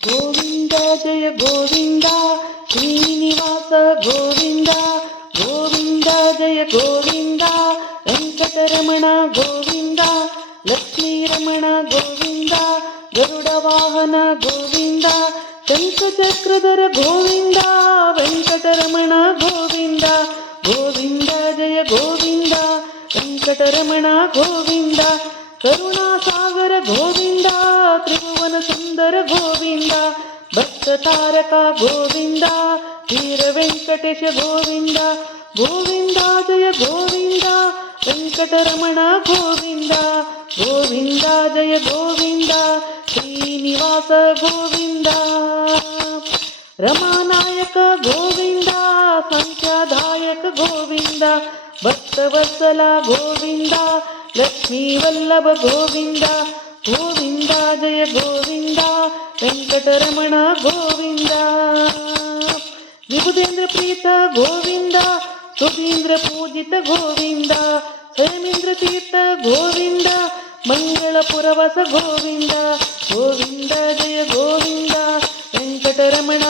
ಗೋವಿಂದ ಜಯ ಗೋವಿಂದ ಶ್ರೀನಿವಾಸ ಗೋವಿಂದ ಗೋವಿಂದ ಜಯ ಗೋವಿಂದ ವೆಂಕಟರಮಣ ಗೋವಿಂದ ಲಕ್ಷ್ಮೀರಮಣ ಗೋವಿಂದ ಗರುಡ ವಾಹನ ಗೋವಿಂದ ಶಂಖಚಕ್ರಧರ ಗೋವಿಂದ ವೆಂಕಟರಮಣ ಗೋವಿಂದ ಗೋವಿಂದ ಜಯ ಗೋವಿಂದ ವೆಂಕಟರಮಣ ಗೋವಿಂದ ಕರುಣಾಸಾಗರ ಗೋವಿಂದ ತ್ರಿಭುವನ ಸುಂದರ ಗೋವಿಂದ ಭಕ್ತ ತಾರಕ ಗೋವಿಂದ ವೀರ ವೆಂಕಟೇಶ ಗೋವಿಂದ ಗೋವಿಂದ ಜಯ ಗೋವಿಂದ ವೆಂಕಟರಮಣ ಗೋವಿಂದ ಗೋವಿಂದ ಜಯ ಗೋವಿಂದ ಶ್ರೀನಿವಾಸ ಗೋವಿಂದ ರಮಾನಾಯಕ ಗೋವಿಂದ ಸಂಖ್ಯಾದಾಯಕ ಗೋವಿಂದ ಭಕ್ತವತ್ಸಲ ಗೋವಿಂದ ಲಕ್ಷ್ಮೀ ವಲ್ಲಭ ಗೋವಿಂದ ಗೋವಿಂದ ಜಯ ಗೋವಿಂದ ವೆಂಕಟರಮಣ ಗೋವಿಂದ ವಿಭುಧೇಂದ್ರ ಪ್ರೀತ ಗೋವಿಂದ ಸುಧೀಂದ್ರ ಪೂಜಿತ ಗೋವಿಂದ ಸ್ವಯಮೇಂದ್ರ ತೀರ್ಥ ಗೋವಿಂದ ಮಂಗಳಪುರವಸ ಗೋವಿಂದ ಗೋವಿಂದ ಜಯ ಗೋವಿಂದ ವೆಂಕಟರಮಣ